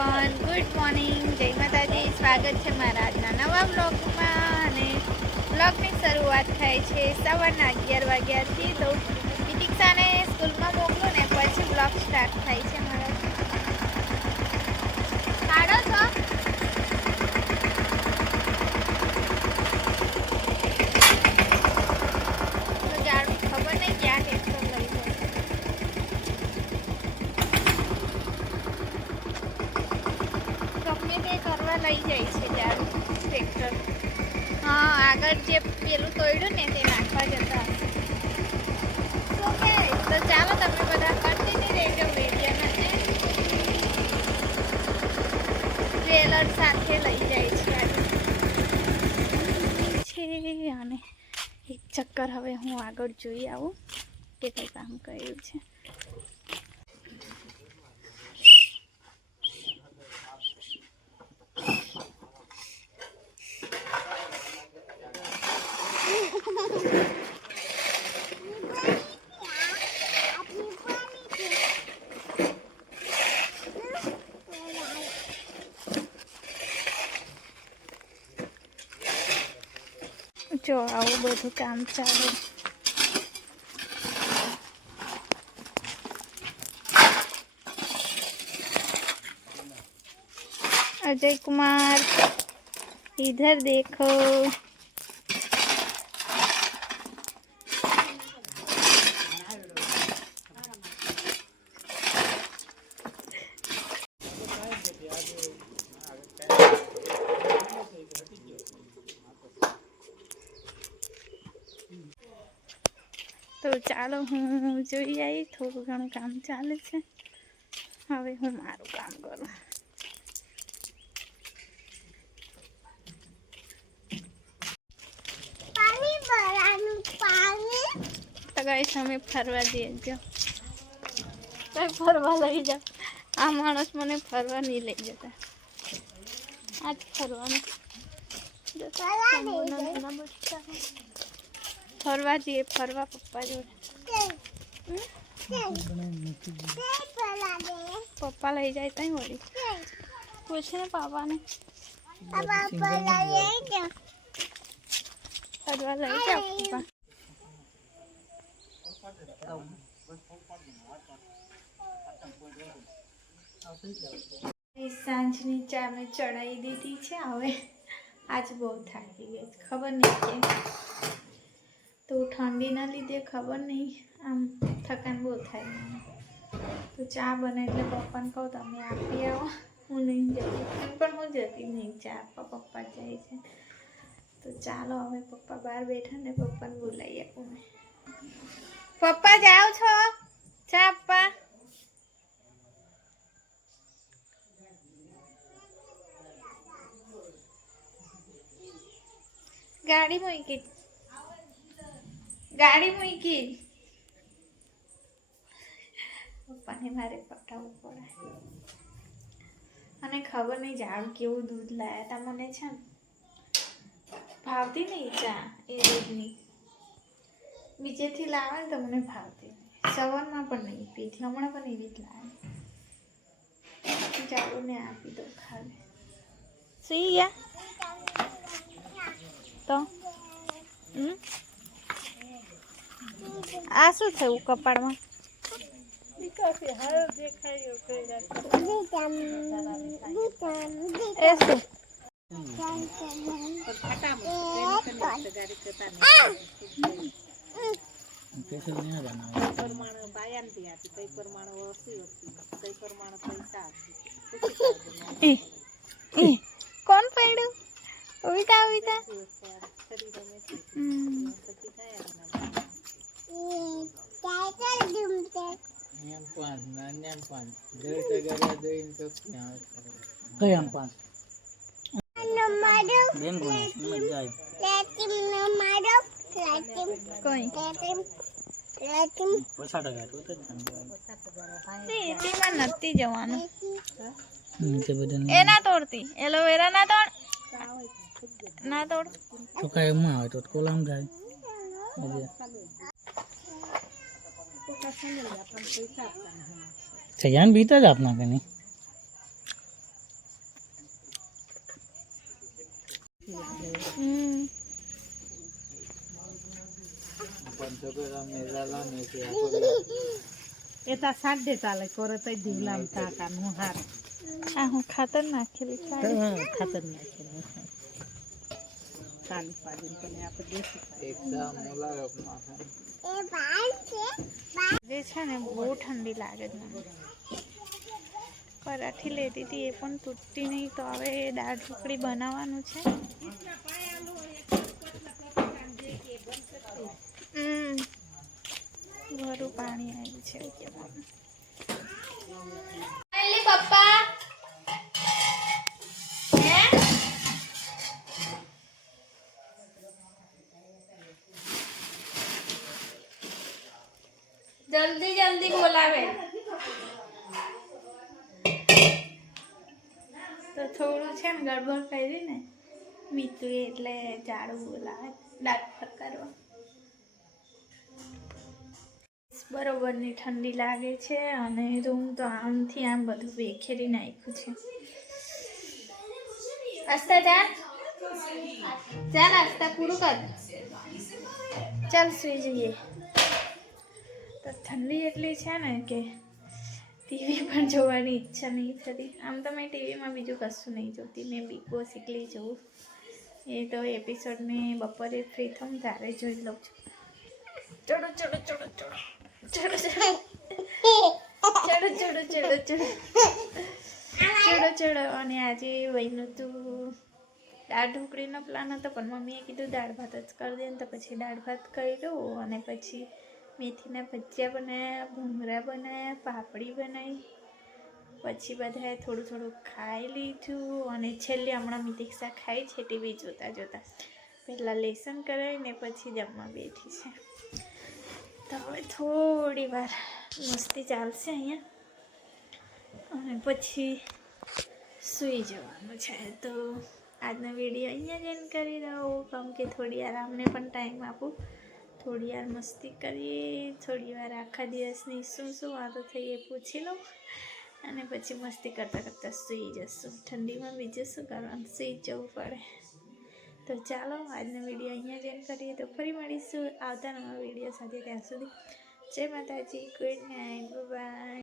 Everyone good morning જય માતાજી. સ્વાગત છે મારા આજના નવા બ્લોગમાં. અને બ્લોગની શરૂઆત થાય છે સવારના અગિયાર વાગ્યાથી. તો દીક્ષાને સ્કૂલમાં મોકલું ને પછી બ્લોગ સ્ટાર્ટ થાય છે મારા કાઢો છો તો જાણું ખબર નહીં ક્યાં ટેક્ટર લઈ જાય ગમે તે કરવા લઈ જાય છે ઝાડુ ટ્રેક્ટર. હા આગળ જે પેલું તોડ્યું ને તે નાખવા જતા ઓકે તો ચાલો તમે બધા કન્ટિન્યુ રહેજો વિડીયોને ટ્રેલર સાથે લઈ જાય છે છે અને એક ચક્કર હવે હું આગળ જોઈ આવું કે કંઈ કામ કર્યું છે. જો આવું બધું કામ ચાલે. અજય કુમાર ઇધર દેખો. ચાલો હું જોઈ આવી થોડું ઘણું કામ ચાલે છે. હવે હું મારું કામ કરું. તો ગાઈસ તમે ફરવા જઈએ જો. કઈ ફરવા લઈ જાઓ. આ માણસ મને ફરવા નહીં લઈ જતા. આજ ફરવાનું. ફરવા જઈએ, ફરવા પપ્પા જોડે. પપ્પા લઈ જાય ત્યાં વળી. પૂછે ને પાપાને. ફરવા લઈ જાઓ પપ્પા. સાંજની ચા મેં ચડાવી દીધી છે, હવે આજ બહુ થાકી ગઈ. ખબર નહીં કેમ. તો ઠંડીના લીધે ખબર નહીં, આમ થકાન બહુ થાય. તો ચા બને એટલે પપ્પાને કહું, તમે આપી આવો. હું નહીં જતી પણ હું જતી નહીં ચા આપવા પપ્પા જાય છે. તો ચાલો હવે પપ્પા બહાર બેઠા ને પપ્પાને બોલાવી આપું મેં. પપ્પા, જાઓ છો? ચા આપવા ગાડી મૂકી ગાડી મૂકી. પપ્પાને મારે પટાવવું પડે. અને ખબર નહીં ઝાડું કેવું દૂધ લાયા તા મને છે ને. ભાવતી નહીં ચા એ રોજની બીજેથી લાવે ને તો મને ભાવતી સવારમાં પણ નહીં પીતી, હમણાં પણ એવી જ લાવે. ઝાડુને આપી દો ખાલી. સી ગયા તો? હમ? આ શું થયું કપાળમાં એ શું એ એ કોણ પડ્યું ઉલટા ઉલટા હમ. પાંચ જાય. નથી જવાનું. એ ના તોડતી. એલોવેરા ના તોડ. ના તોડ. તો કાંઈ એમાં આવે તો કોલામ જાય सयान बीता आप ना कहीं એતા સાડે ચાલે કોરે તઈ દીવલામ તાકા નું હાર આ હું ખાતર નાખેલી ચાલે હા ખાતર નાખેલી જે છે ને બહુ ઠંડી લાગે છે પરાઠી લેતી હતી, એ પણ તૂટતી નહીં. તો હવે એ દાળ ઢોકળી બનાવવાનું છે. ઘરું પાણી આવ્યું છે બોલાવે તો થોડું છે ને ગડબડ કરી ને, મીઠું એટલે ઝાડું બોલાવે દાંત ફટકારવા બરોબરની ઠંડી લાગે છે અને રૂમ તો આમથી આમ બધું વેખેરી નાખ્યું છે. આસ્તા જા. જા નાસ્તા પૂરું કર. ચાલ, સુઈ જઈએ. તો ઠંડી એટલી છે ને કે ટીવી પણ જોવાની ઈચ્છા નહીં થતી. આમ તો મેં ટીવીમાં બીજું કશું નહીં જોતી. મેં બિગ બોસ એકલી જોઉં. એ તો એપિસોડ મેં બપોરે ફ્રી થઉં ત્યારે જોઈ લઉં છું. ચડો ચડો ચડો ચડો. ચડો ચડો. ચડો ચડો ચડો ચડો. ચડો અને આજે વહીનું તું દાળ ઢોકળીનો પ્લાન હતો, પણ મમ્મીએ કીધું દાળ ભાત જ કરી દે ને તો પછી દાળ ભાત કર્યું અને પછી મેથીના ભજીયા બનાવ્યા ભૂંગરા બનાવ્યા પાપડી બનાવી પછી બધાએ થોડું થોડું ખાઈ લીધું અને છેલ્લે હમણાં મિતિક્ષા ખાઈ છે ટીવી જોતાં જોતાં. પહેલાં લેસન કરાવીને પછી જમવા બેઠી છે. તો હવે થોડી વાર મસ્તી ચાલશે અહીંયા. અને પછી સૂઈ જવાનું છે. તો આજનો વીડિયો અહીંયા જ એન્ડ કરી દઉં. કેમ કે થોડી આરામને પણ ટાઈમ આપું. થોડી વાર મસ્તી કરીએ, થોડી વાર આખા દિવસની શું શું વાતો થઈ એ પૂછી લઉં અને પછી મસ્તી કરતાં કરતાં સૂઈ જશું. ઠંડીમાં બીજું શું કરવાનું? સૂઈ જવું પડે. તો ચાલો, આજનો વીડિયો અહીંયા જ એન્ડ કરીએ. તો ફરી મળીશું આવતા નવા વીડિયો સાથે. ત્યાં સુધી જય માતાજી, ગુડ નાઇટ, બાય.